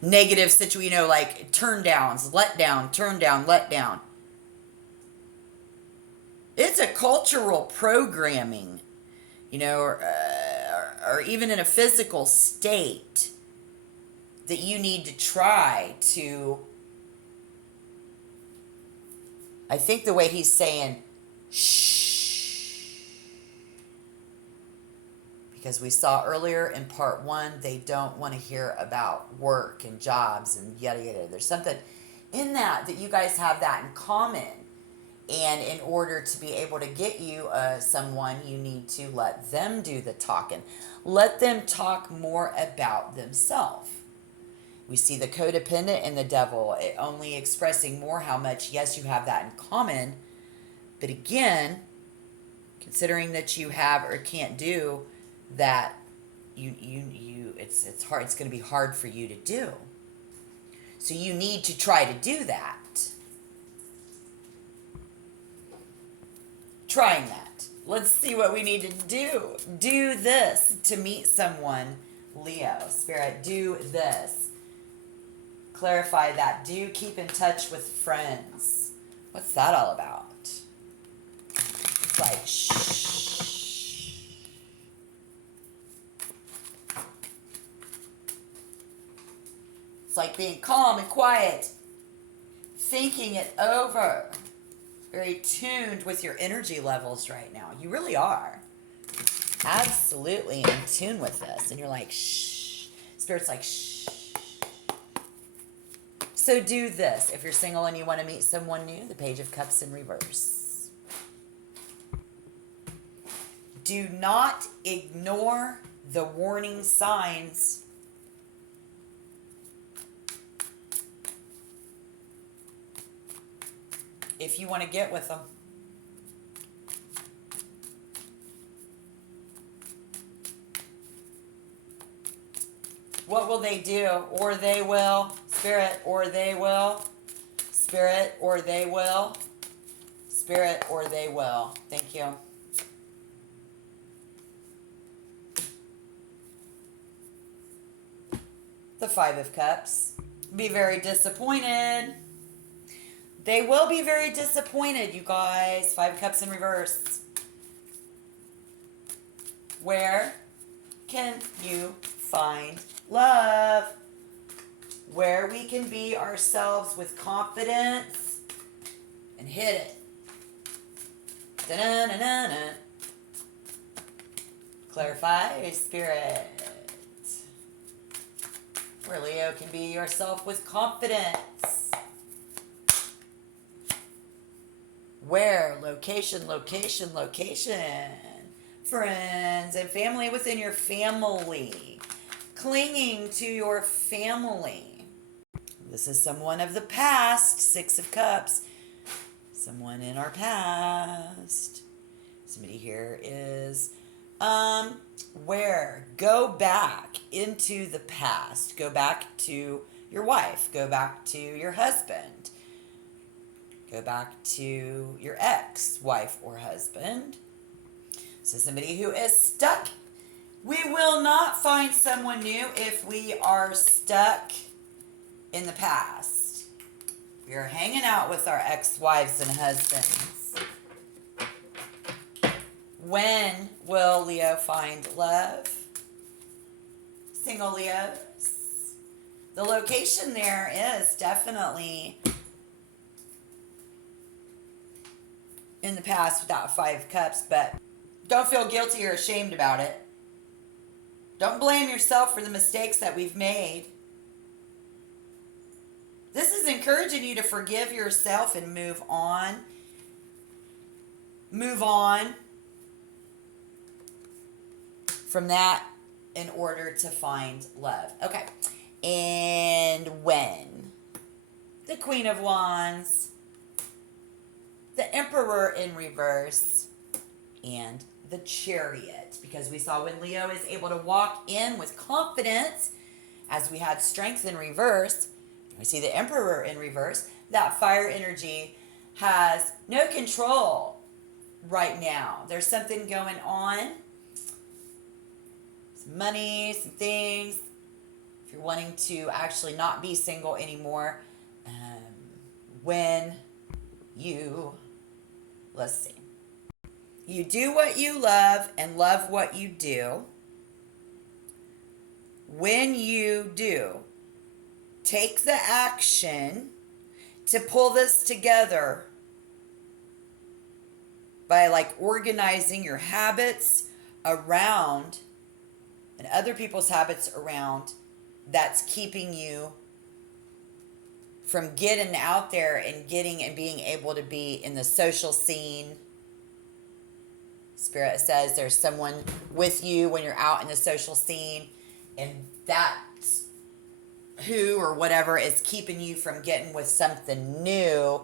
negative situation, like turn downs, let down, turn down, let down. It's a cultural programming, or even in a physical state that you need to try to. I think the way he's saying, shh, because we saw earlier in part one, they don't want to hear about work and jobs and yada yada. There's something in that you guys have that in common. And in order to be able to get you someone, you need to let them do the talking. Let them talk more about themselves. We see the codependent and the devil only expressing more how much, yes, you have that in common. But again, considering that you have or can't do that, it's hard. It's going to be hard for you to do. So you need to try to do that. Trying that. Let's see what we need to do. Do this to meet someone, Leo. Spirit, do this. Clarify that. Do keep in touch with friends. What's that all about? It's like, shh. It's like being calm and quiet. Thinking it over. Very tuned with your energy levels right now. You really are. Absolutely in tune with this. And you're like, shh. Spirit's like, shh. So do this. If you're single and you want to meet someone new, the Page of Cups in reverse. Do not ignore the warning signs. If you want to get with them. What will they do? Or they will. Spirit, or they will. Spirit, or they will. Spirit, or they will. Thank you. The Five of Cups. Be very disappointed. They will be very disappointed, you guys. Five of Cups in reverse. Where can you find love? Where we can be ourselves with confidence and hit it. Da-na-na-na-na. Clarify, Spirit. Where Leo can be yourself with confidence. Where? Location, location, location. Friends and family within your family. Clinging to your family. This is someone of the past. Six of Cups. Someone in our past. Somebody here is where? Go back into the past. Go back to your wife. Go back to your husband. Go back to your ex-wife or husband. So somebody who is stuck. We will not find someone new if we are stuck in the past. We are hanging out with our ex-wives and husbands. When will Leo find love? Single Leos. The location there is definitely in the past without Five of Cups, but don't feel guilty or ashamed about it. Don't blame yourself for the mistakes that we've made. This is encouraging you to forgive yourself and move on. Move on from that in order to find love. Okay. And when? The Queen of Wands. The Emperor in reverse, and the Chariot, because we saw when Leo is able to walk in with confidence, as we had strength in reverse, we see the Emperor in reverse, that fire energy has no control right now. There's something going on, some money, some things, if you're wanting to actually not be single anymore, when you, let's see, you do what you love and love what you do. When you do, take the action to pull this together by like organizing your habits around and other people's habits around that's keeping you from getting out there and getting and being able to be in the social scene. Spirit says there's someone with you when you're out in the social scene, and that's who or whatever is keeping you from getting with something new.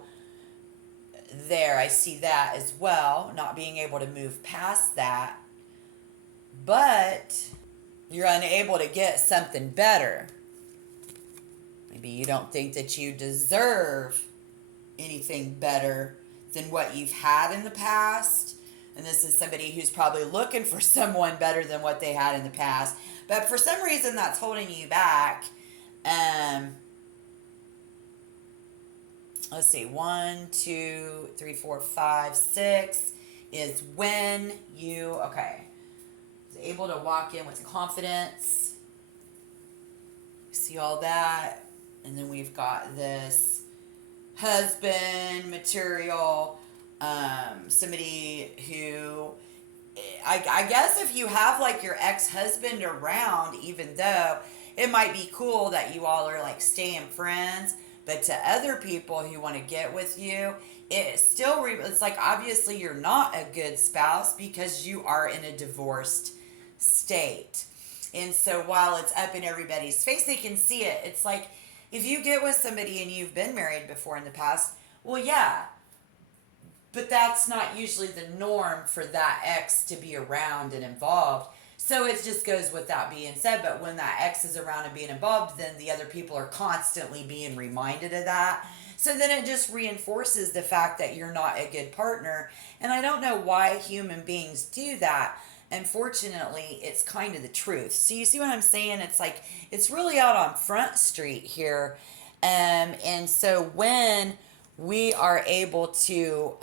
There, I see that as well, not being able to move past that. But you're unable to get something better. Maybe you don't think that you deserve anything better than what you've had in the past. And this is somebody who's probably looking for someone better than what they had in the past. But for some reason, that's holding you back. Let's see. 1, 2, 3, 4, 5, 6 is when you, okay, is able to walk in with confidence. See all that. And then we've got this husband material, somebody who, I guess if you have like your ex-husband around, even though it might be cool that you all are like staying friends, but to other people who want to get with you, it's like obviously you're not a good spouse because you are in a divorced state. And so while it's up in everybody's face, they can see it. It's like, if you get with somebody and you've been married before in the past, well, yeah, but that's not usually the norm for that ex to be around and involved. So it just goes without being said. But when that ex is around and being involved, then the other people are constantly being reminded of that. So then it just reinforces the fact that you're not a good partner. And I don't know why human beings do that. Unfortunately, it's kind of the truth. So you see what I'm saying? It's like, it's really out on Front Street here. And so when we are able to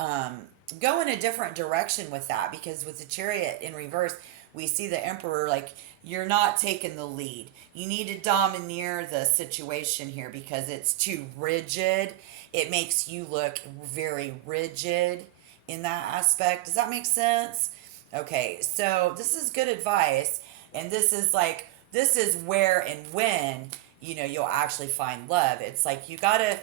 go in a different direction with that, because with the Chariot in reverse, we see the Emperor, like, you're not taking the lead. You need to domineer the situation here because it's too rigid. It makes you look very rigid in that aspect. Does that make sense? Okay, so this is good advice, and this is where and when, you'll actually find love. It's like you gotta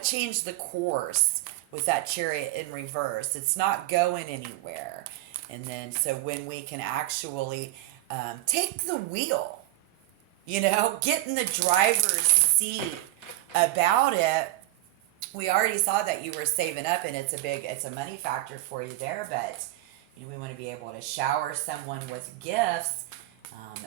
change the course with that Chariot in reverse. It's not going anywhere. And then so when we can actually take the wheel, get in the driver's seat about it. We already saw that you were saving up, and it's a money factor for you there, but we want to be able to shower someone with gifts.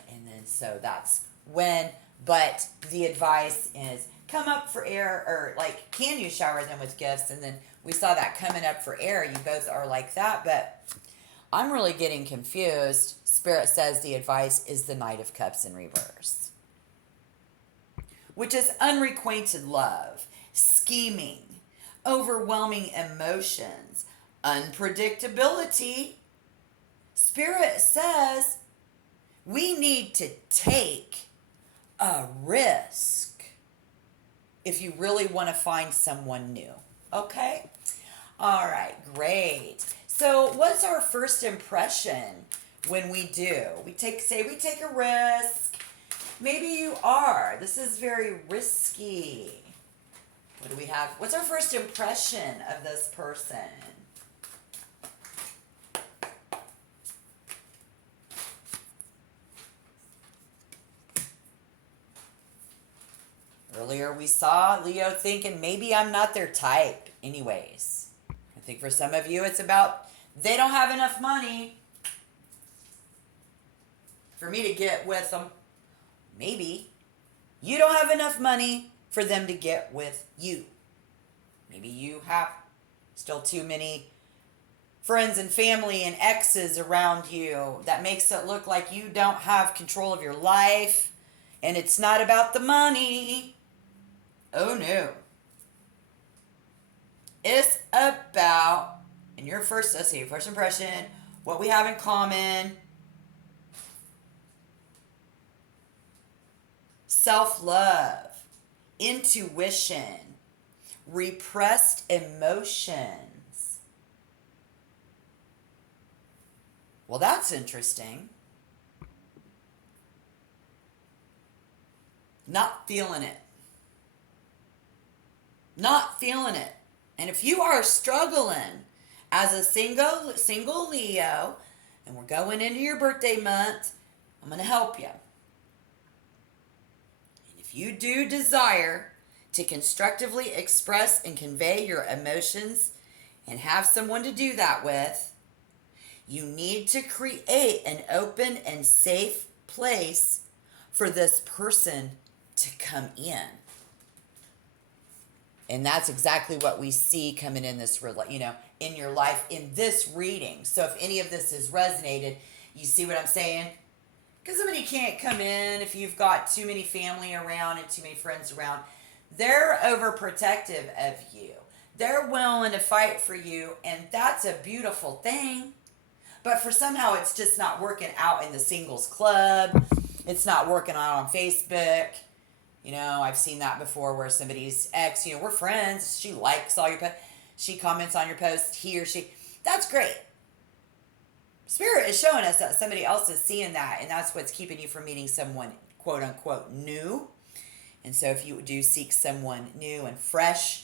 And then so that's when, but the advice is come up for air, or like, can you shower them with gifts? And then we saw that coming up for air. You both are like that, but I'm really getting confused. Spirit says the advice is the Knight of Cups in reverse, which is unrequited love, scheming, overwhelming emotions, unpredictability. Spirit says we need to take a risk if you really want to find someone new. Okay? All right, great. So what's our first impression when we do? We take a risk. Maybe you are. This is very risky. What do we have? What's our first impression of this person? Earlier we saw Leo thinking maybe I'm not their type anyways. I think for some of you it's about they don't have enough money for me to get with them. Maybe you don't have enough money for them to get with you. Maybe you have still too many friends and family and exes around you that makes it look like you don't have control of your life And it's not about the money. Oh no. It's about, in your first, let's see, first impression, what we have in common, self-love, intuition, repressed emotions. Well, that's interesting. Not feeling it. Not feeling it. And if you are struggling as a single Leo, and we're going into your birthday month, I'm going to help you. And if you do desire to constructively express and convey your emotions and have someone to do that with, you need to create an open and safe place for this person to come in. And that's exactly what we see coming in this, in your life in this reading. So if any of this has resonated, you see what I'm saying? Because somebody can't come in if you've got too many family around and too many friends around. They're overprotective of you. They're willing to fight for you, and that's a beautiful thing. But for somehow it's just not working out in the singles club. It's not working out on Facebook. I've seen that before where somebody's ex, we're friends. She likes all your posts. She comments on your posts. He or she. That's great. Spirit is showing us that somebody else is seeing that, and that's what's keeping you from meeting someone, quote unquote, new. And so if you do seek someone new and fresh,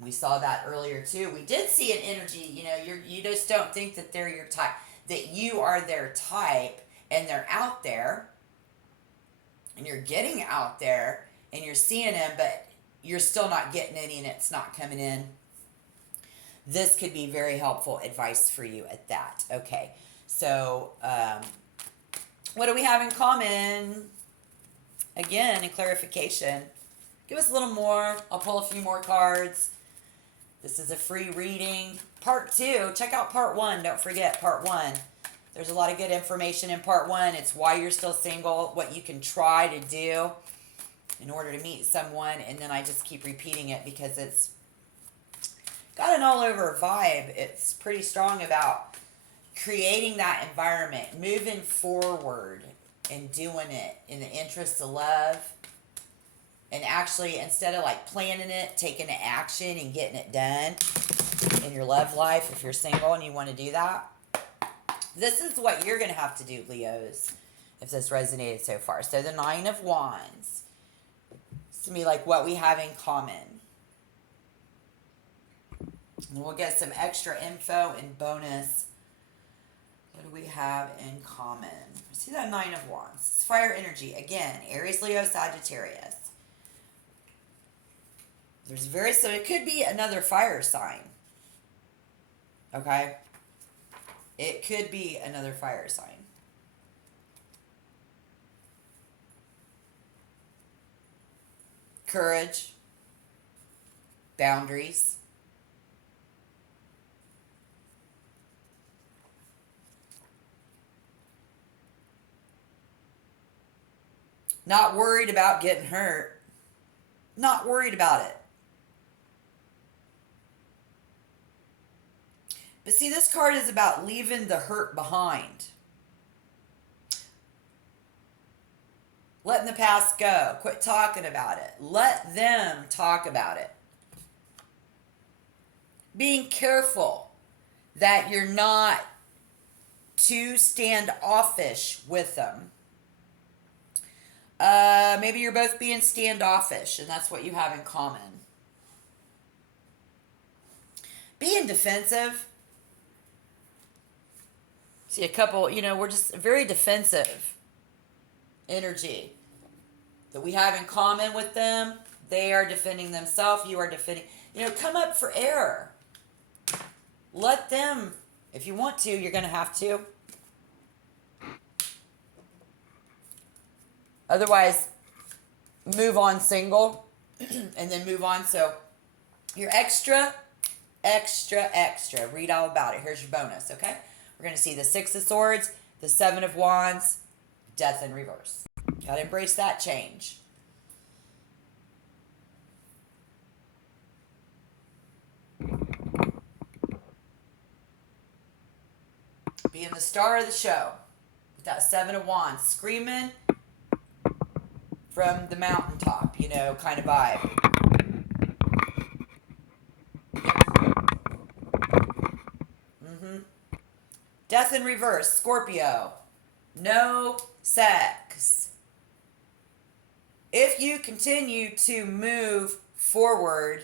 we saw that earlier too. We did see an energy, you just don't think that they're your type, that you are their type, and they're out there, and you're getting out there, and you're seeing them, but you're still not getting any, and it's not coming in. This could be very helpful advice for you at that. Okay, so what do we have in common? Again, in clarification, give us a little more. I'll pull a few more cards. This is a free reading. Part 2, check out part 1. Don't forget part 1. There's a lot of good information in part 1. It's why you're still single, what you can try to do in order to meet someone. And then I just keep repeating it because it's got an all-over vibe. It's pretty strong about creating that environment, moving forward, and doing it in the interest of love. And actually, instead of planning it, taking the action and getting it done in your love life, if you're single and you want to do that, this is what you're going to have to do, Leos, if this resonated so far. So the 9 of Wands. It's going to be like what we have in common. And we'll get some extra info and bonus. What do we have in common? See that 9 of Wands. It's fire energy. Again, Aries, Leo, Sagittarius. So it could be another fire sign. Okay? It could be another fire sign. Courage. Boundaries. Not worried about getting hurt. Not worried about it. But see, this card is about leaving the hurt behind. Letting the past go. Quit talking about it. Let them talk about it. Being careful that you're not too standoffish with them. Maybe you're both being standoffish, and that's what you have in common. Being defensive. See, a couple, we're just very defensive energy that we have in common with them. They are defending themselves. You are defending. Come up for air. Let them, if you want to, you're going to have to. Otherwise, move on single and then move on. So you're extra. Read all about it. Here's your bonus, okay? We're going to see the 6 of Swords, the 7 of Wands, Death in reverse. Gotta embrace that change. Being the star of the show. With that Seven of Wands. Screaming from the mountaintop, kind of vibe. Mm-hmm. Death in reverse. Scorpio. No sex. If you continue to move forward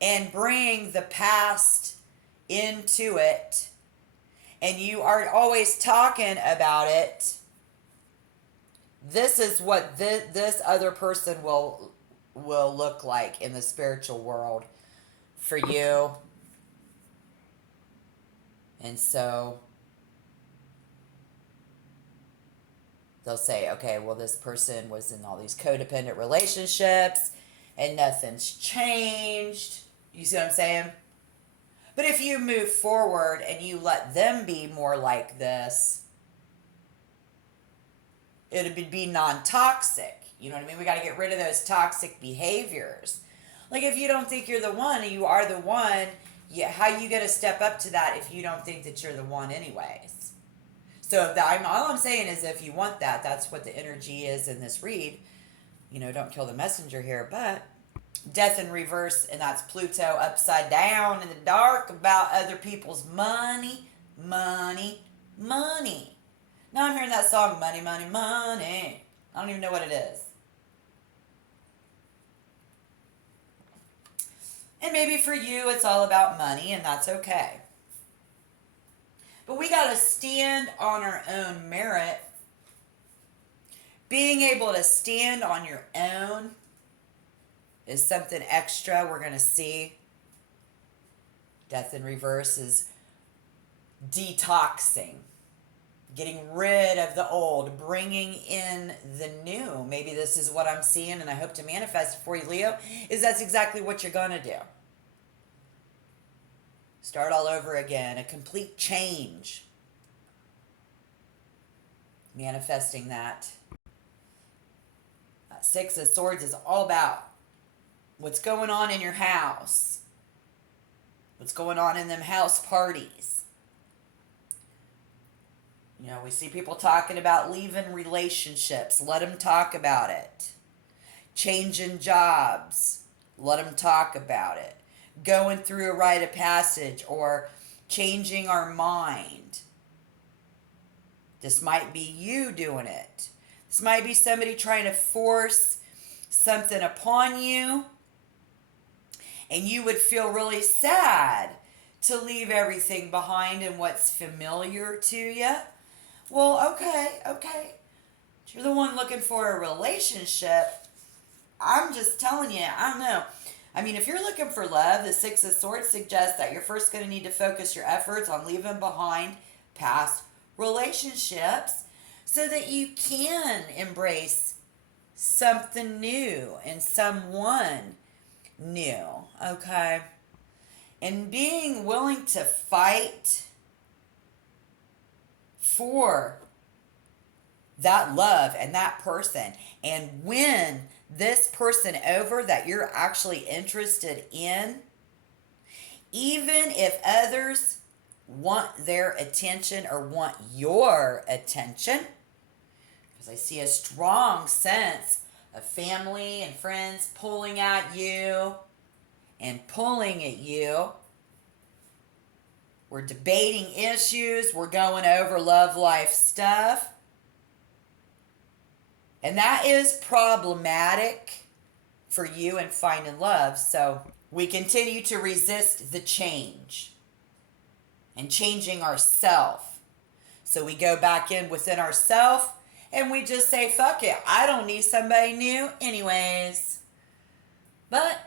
and bring the past into it, and you are always talking about it, this is what this other person will look like in the spiritual world for you. And so they'll say, okay, well, this person was in all these codependent relationships and nothing's changed. You see what I'm saying? But if you move forward and you let them be more like this, it would be non-toxic. You know what I mean? We got to get rid of those toxic behaviors. Like if you don't think you're the one and you are the one, how you going to step up to that if you don't think that you're the one anyways? So all I'm saying is if you want that, that's what the energy is in this read. Don't kill the messenger here, but death in reverse, and that's Pluto upside down in the dark about other people's money, money, money. Now I'm hearing that song, money, money, money. I don't even know what it is. And maybe for you it's all about money, and that's okay. But we got to stand on our own merit. Being able to stand on your own is something extra we're going to see. Death in reverse is detoxing. Getting rid of the old, bringing in the new. Maybe this is what I'm seeing, and I hope to manifest for you, Leo, is that's exactly what you're going to do. Start all over again, a complete change. Manifesting that. Six of Swords is all about what's going on in your house. What's going on in them house parties. We see people talking about leaving relationships. Let them talk about it. Changing jobs. Let them talk about it. Going through a rite of passage or changing our mind. This might be you doing it. This might be somebody trying to force something upon you. And you would feel really sad to leave everything behind and what's familiar to you. Well, okay. You're the one looking for a relationship. I'm just telling you, I don't know. I mean, if you're looking for love, the Six of Swords suggests that you're first going to need to focus your efforts on leaving behind past relationships so that you can embrace something new and someone new, okay? And being willing to fight for that love and that person and win this person over that you're actually interested in, even if others want their attention or want your attention, because I see a strong sense of family and friends pulling at you and pulling at you. We're debating issues. We're going over love life stuff. And that is problematic for you in finding love. So we continue to resist the change and changing ourselves. So we go back in within ourselves and we just say, fuck it. I don't need somebody new anyways. But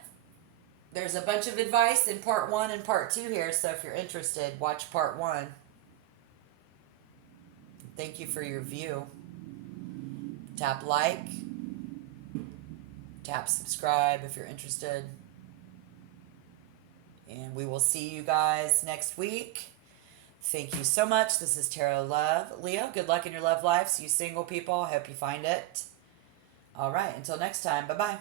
there's a bunch of advice in part 1 and part 2 here. So if you're interested, watch part 1. Thank you for your view. Tap like, tap subscribe if you're interested. And we will see you guys next week. Thank you so much. This is Tarot Love. Leo, good luck in your love life. So you single people, I hope you find it. All right. Until next time. Bye bye.